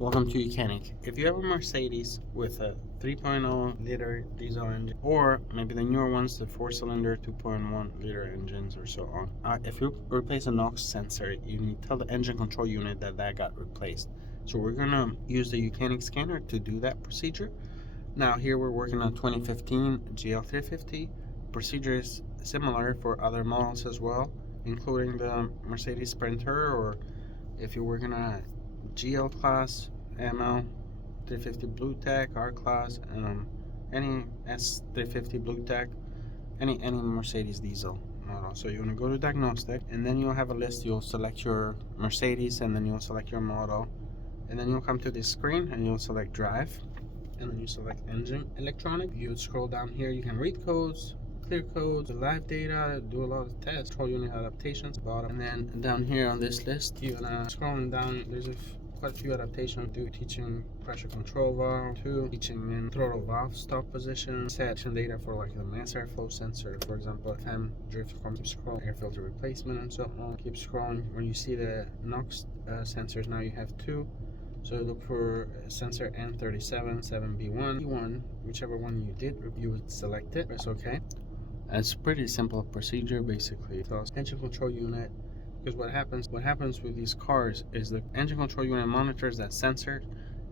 Welcome to YOUCANIC. If you have a Mercedes with a 3.0 liter diesel engine, or maybe the newer ones, the 4-cylinder 2.1 liter engines or so on, if you replace a NOx sensor, you need to tell the engine control unit that got replaced. So we're going to use the YOUCANIC scanner to do that procedure. Now here we're working on 2015 GL350. Procedure is similar for other models as well, including the Mercedes Sprinter, or if you're working on GL class, ML 350 Blue Tech, R class, any S350 Blue Tech, any Mercedes diesel model. So you want to go to diagnostic, and then you'll have a list. You'll select your Mercedes, and then you'll select your model, and then you'll come to this screen and you'll select drive, and then you select engine electronic. You scroll down here, you can read codes, clear codes, the live data, do a lot of tests, control unit adaptations, bottom. And then down here on this list, you're gonna scrolling down, there's quite a few adaptations. Teaching pressure control valve, teaching in throttle valve stop position, section data for like the mass airflow sensor, for example, FM drift, keep scrolling, air filter replacement, and so on. Keep scrolling. When you see the NOx sensors, now you have two. So look for sensor N37 7B1 E1, whichever one you did, you would select it. Press OK. It's pretty simple procedure. Basically, tells engine control unit, because what happens with these cars is the engine control unit monitors that sensor,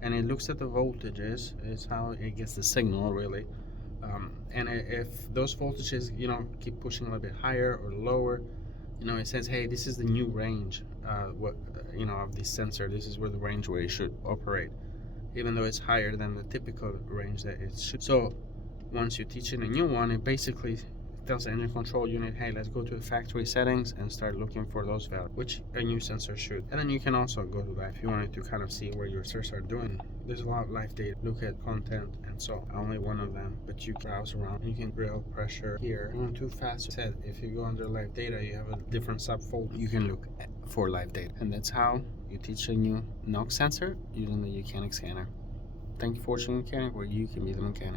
and it looks at the voltages. Is how it gets the signal, really. And if those voltages, keep pushing a little bit higher or lower, it says, hey, this is the new range, of this sensor. This is where the range where it should operate, even though it's higher than the typical range that it should. So once you teach it a new one, it basically tells the engine control unit, hey, let's go to the factory settings and start looking for those values, which a new sensor should. And then you can also go to that if you wanted to kind of see where your sensors are doing. There's a lot of live data, look at content, and so only one of them, but you browse around and you can grill pressure here. Going too fast, said if you go under live data, you have a different subfolder you can look for live data. And that's how you teach a new NOx sensor using the YOUCANIC scanner. Thank you for watching YOUCANIC, where you can be the mechanic.